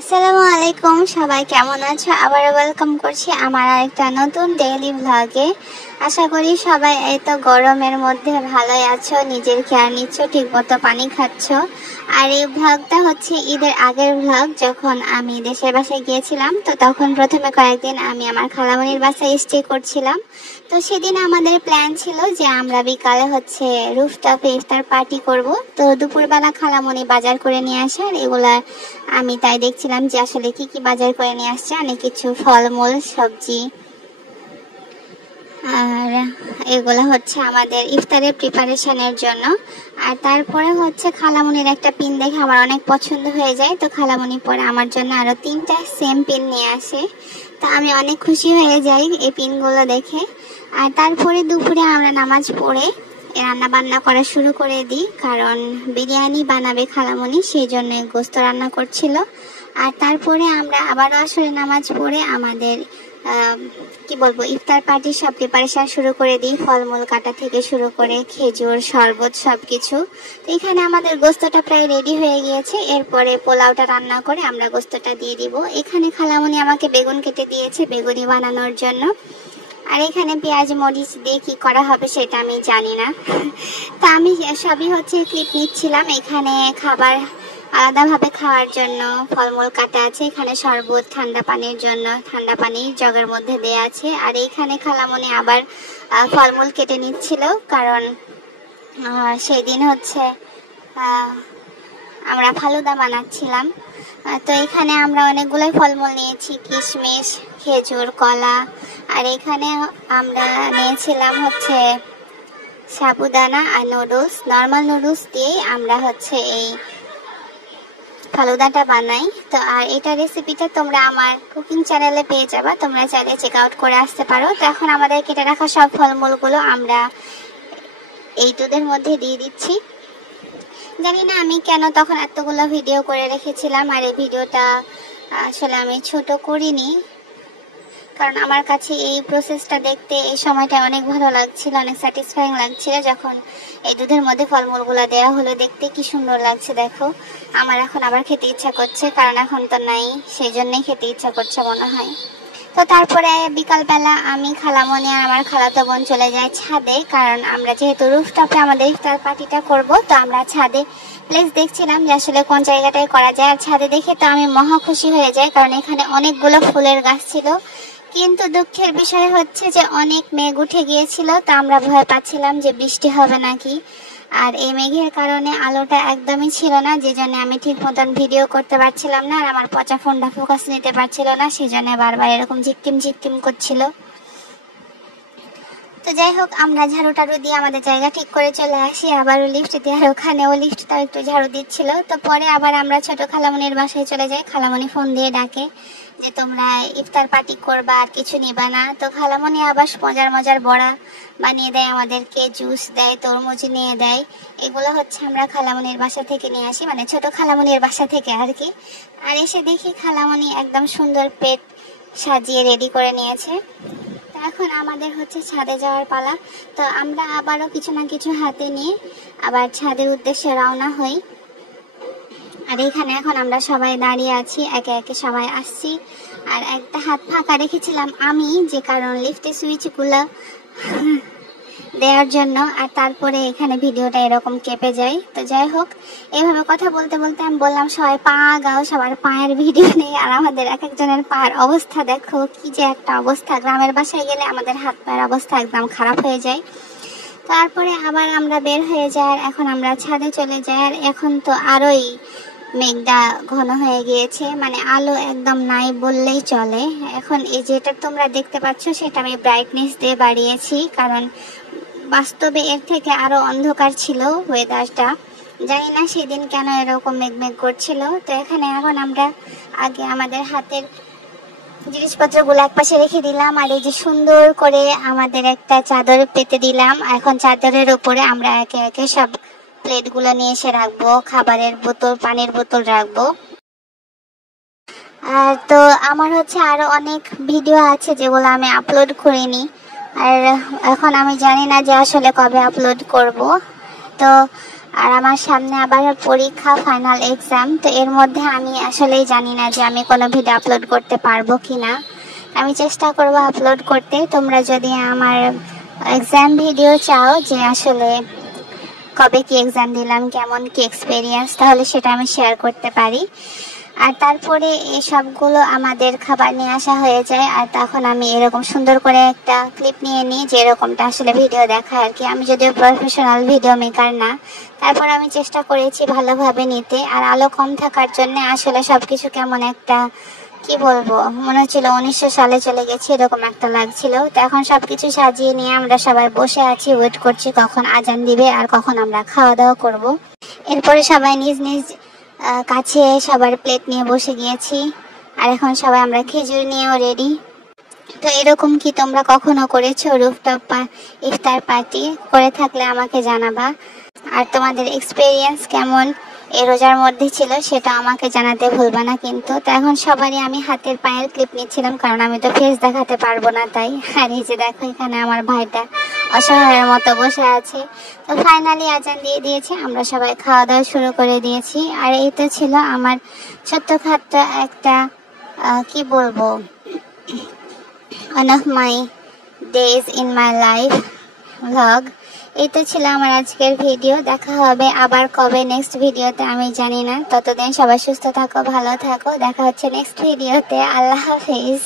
আসসালামু আলাইকুম, সবাই কেমন আছো? আবার ওয়েলকাম করছি আমার আরেকটা নতুন ডেইলি ভ্লগে। আশা করি সবাই এই তো গরমের মধ্যে ভালোই আছো, নিজের কেয়ার নিচ্ছ, ঠিকমতো পানি খাচ্ছ। আর এই ভ্লগটা হচ্ছে ঈদের আগের ভ্লগ, যখন আমি দেশের বাসায় গিয়েছিলাম। তো তখন প্রথমে কয়েকদিন আমি আমার খালামণির বাসায় স্টে করছিলাম। তো সেদিন আমাদের প্ল্যান ছিল যে আমরা বিকালে হচ্ছে রুফটপে ইফতার পার্টি করব। তো দুপুরবেলা খালামণি বাজার করে নিয়ে আসে, আর এগুলা আমি তাই দেখছিলাম যে আসলে কি কি বাজার করে নিয়ে আসছে। অনেক কিছু ফলমূল, সবজি, আর এগুলো হচ্ছে আমাদের ইফতারের প্রিপারেশনের জন্য। আর তারপরে হচ্ছে খালামণির একটা পিন দেখে আমার অনেক পছন্দ হয়ে যায়। তো খালামণি পরে আমার জন্য আরো 3টা সেম পিন নিয়ে আসে। তো আমি অনেক খুশি হয়ে যাই এই পিনগুলো দেখে। আর তারপরে দুপুরে আমরা নামাজ পড়ে রান্না বান্না করা শুরু করে দিই, কারণ বিরিয়ানি বানাবে খালামণি, সেই জন্য গোস্ত রান্না করছিল। আর তারপরে আমরা আবারও আসরে নামাজ পড়ে আমাদের কি বলবো ইফতার পার্টির সব প্রিপারেশন শুরু করে দিই, ফলমূল কাটা থেকে শুরু করে খেজুর, শরবত, সবকিছু। তো এখানে আমাদের গোস্তটা প্রায় রেডি হয়ে গিয়েছে। এরপরে পোলাওটা রান্না করে আমরা গোস্তটা দিয়ে দিব। এখানে খালামণি আমাকে বেগুন কেটে দিয়েছে বেগুনি বানানোর জন্য। আর এখানে পেঁয়াজ মরিচ দিয়ে কি করা হবে সেটা আমি জানি না। তা আমি সবই হচ্ছে ক্লিপ নিচ্ছিলাম। এখানে খাবার আলাদাভাবে খাওয়ার জন্য ফলমূল কাটা আছে, এখানে শরবত ঠান্ডা পানির জন্য ঠান্ডা পানি জগের মধ্যে দেয়া আছে। আর এইখানে খালামণি আবার ফলমূল কেটে নিচ্ছিল, কারণ সেই দিন হচ্ছে আমরা ফালুদা বানাচ্ছিলাম। তো এখানে আমরা অনেকগুলোই ফলমূল নিয়েছি, কিশমিশ, খেজুর, কলা। আর এখানে আমরা নিয়েছিলাম হচ্ছে সাবুদানা আর নুডলস। নর্মাল নুডলস দিয়ে আমরা হচ্ছে এই ফালুদাটা বানাই। তো আর এটা রেসিপিটা তোমরা আমার কুকিং চ্যানেলে পেয়ে যাবা, তোমরা চাইলে চেক আউট করে আসতে পারো। তো এখন আমাদের কেটে রাখা সব ফলমূলগুলো আমরা এই দুধের মধ্যে দিয়ে দিচ্ছি। জানি না আমি কেন তখন এতগুলো ভিডিও করে রেখেছিলাম, আর এই ভিডিওটা আসলে আমি ছোট করিনি, কারণ আমার কাছে এই প্রসেসটা দেখতে এই সময়টা অনেক ভালো লাগছিল, অনেক স্যাটিসফাইং লাগছিল। যখন এই দুধের মধ্যে ফলমূলগুলো দেওয়া হলো, দেখতে কি সুন্দর লাগছে দেখো। আমার এখন আবার খেতে ইচ্ছা করছে, কারণ এখন তো নাই, সেই জন্যই খেতে ইচ্ছা করছে মনে হয়। তো তারপরে বিকালবেলা আমি, খালামণি আর আমার খালাতো বোন চলে যাই ছাদে, কারণ আমরা যেহেতু রুফটপে আমাদের ইফতার পার্টিটা করব। তো আমরা ছাদে প্লেস দেখছিলাম যে আসলে কোন জায়গাটায় করা যায়। আর ছাদে দেখে তো আমি মহা খুশি হয়ে যাই, কারণ এখানে অনেকগুলো ফুলের গাছ ছিল। কিন্তু দুঃখের বিষয় হচ্ছে যে অনেক মেঘ উঠে গিয়েছিল। তো আমরা ভয় পাচ্ছিলাম যে বৃষ্টি হবে নাকি। আর এই মেঘের কারণে আলোটা একদমই ছিল না, যে জন্য আমি ঠিক মতন ভিডিও করতে পারছিলাম না। আর আমার পচা ফোনটা ফোকাস নিতে পারছিল না, সেই জন্য বারবার এরকম ঝিকটিম ঝিকটিম করছিল। তো যাই হোক, আমরা ঝাড়ু টাড়ু দিয়ে আমাদের জায়গা ঠিক করে চলে আসি আবারও লিফট দিয়ে। আর ওখানেও লিফটটাও একটু ঝাড়ু দিচ্ছিল। তো পরে আবার আমরা ছোট খালামণির বাসায় চলে যাই। খালামণি ফোন দিয়ে ডাকে যে তোমরা ইফতার পার্টি করবা, আর কিছু নিবা না। তো খালামণি আবার মজার মজার বড়া বানিয়ে দেয় আমাদেরকে, জুস দেয়, তরমুজ নিয়ে দেয়। এগুলো হচ্ছে আমরা খালামণির বাসা থেকে নিয়ে আসি, মানে ছোট খালামণির বাসা থেকে আর কি। আর এসে দেখি খালামণি একদম সুন্দর প্লেট সাজিয়ে রেডি করে নিয়েছে। এখন আমাদের হচ্ছে ছাদে যাওয়ার পালা। তো আমরা আবারও কিছু না কিছু হাতে নিয়ে আবার ছাদের উদ্দেশ্যে রওনা হই। আর এখানে এখন আমরা সবাই দাঁড়িয়ে আছি, একে একে সবাই আসছি। আর একটা হাত ফাঁকা রেখেছিলাম আমি, যে কারণ লিফটের সুইচগুলো দেওয়ার জন্য। আর তারপরে এখানে ভিডিওটা এরকম কেঁপে যায়। তো যাই হোক, এইভাবে কথা বলতে বলতে আমি বললাম সবাই পা গাও, সবার পায়ের ভিডিও নেই। আর আমাদের এক একজনের পায়ের অবস্থা দেখো, কি যে একটা অবস্থা। গ্রামের বাসায় গেলে আমাদের হাত পায়ের অবস্থা একদম খারাপ হয়ে যায়। তারপরে আবার আমরা বের হয়ে যাই, আর এখন আমরা ছাদে চলে যাই। আর এখন তো আরোই মেঘটা ঘন হয়ে গিয়েছে, মানে আলো একদম নাই বললেই চলে। এখন এই যেটা তোমরা দেখতে পাচ্ছ সেটা আমি ব্রাইটনেস দিয়ে বাড়িয়েছি, কারণ বাস্তবে এর থেকে আরো অন্ধকার ছিল ওয়েদারটা। জানি না সেদিন কেন এরকম মেঘ করছিল। তো এখানে এখন আমরা আগে আমাদের হাতের জিনিসপত্রগুলো একপাশে রেখে দিলাম, আর এই যে সুন্দর করে আমাদের একটা চাদর পেতে দিলাম। এখন চাদরের উপরে আমরা একে একে সব প্লেটগুলো নিয়ে এসে রাখবো, খাবারের বোতল, পানির বোতল রাখবো। আর তো আমার হচ্ছে আরো অনেক ভিডিও আছে যেগুলো আমি আপলোড করিনি, আর এখন আমি জানি না যে আসলে কবে আপলোড করব। তো আর আমার সামনে আবার পরীক্ষা, ফাইনাল এক্সাম। তো এর মধ্যে আমি আসলেই জানি না যে আমি কোনো ভিডিও আপলোড করতে পারবো কিনা। আমি চেষ্টা করব আপলোড করতে। তোমরা যদি আমার এক্সাম ভিডিও চাও, যে আসলে কবে কি এক্সাম দিলাম, কেমন কি এক্সপিরিয়েন্স, তাহলে সেটা আমি শেয়ার করতে পারি। আর তারপরে এই সবগুলো আমাদের খাবার নিয়ে আসা হয়ে যায়। আর তখন আমি এরকম সুন্দর করে একটা ক্লিপ নিয়ে নিই, যে এরকমটা আসলে ভিডিও দেখায় আর কি। আমি যদিও প্রফেশনাল ভিডিও মেকার না, তারপর আমি চেষ্টা করেছি ভালোভাবে নিতে। আর আলো কম থাকার জন্য আসলে সবকিছু কেমন একটা, কি বলবো, মনে হচ্ছিল 1900 সালে চলে গেছি, এরকম একটা লাগছিল। তো এখন সবকিছু সাজিয়ে নিয়ে আমরা সবাই বসে আছি, ওয়েট করছি কখন আজান দিবে আর কখন আমরা খাওয়া দাওয়া করব। এরপরে সবাই নিজ নিজ কাছে সবার প্লেট নিয়ে বসে গিয়েছি। আর এখন সবাই আমরা খেজুর নিয়েও রেডি। তো এরকম কি তোমরা কখনো করেছো রুফটপ ইফতার পার্টি? করে থাকলে আমাকে জানাবা। আর তোমাদের এক্সপিরিয়েন্স কেমন এই রোজার মধ্যে ছিল সেটা আমাকে জানাতে ভুলবা না কিন্তু। তো এখন সবারই আমি হাতের পায়ের ক্লিপ নিচ্ছিলাম, কারণ আমি তো ফেস দেখাতে পারবো না তাই। আর এই যে দেখো এখানে আমার ভাইটা অসহায়ের মতো বসে আছে। তো ফাইনালি আজান দিয়ে দিয়েছে, আমরা সবাই খাওয়া দাওয়া শুরু করে দিয়েছি। আর এই তো ছিল আমার ছোট্টখাট্ট একটা কি বলবো, one of my days in my life vlog। এই তো ছিল আমার আজকের ভিডিও। দেখা হবে আবার কবে নেক্সট ভিডিওতে আমি জানি না। ততদিন সবাই সুস্থ থাকো, ভালো থাকো। দেখা হচ্ছে নেক্সট ভিডিওতে। আল্লাহ হাফেজ।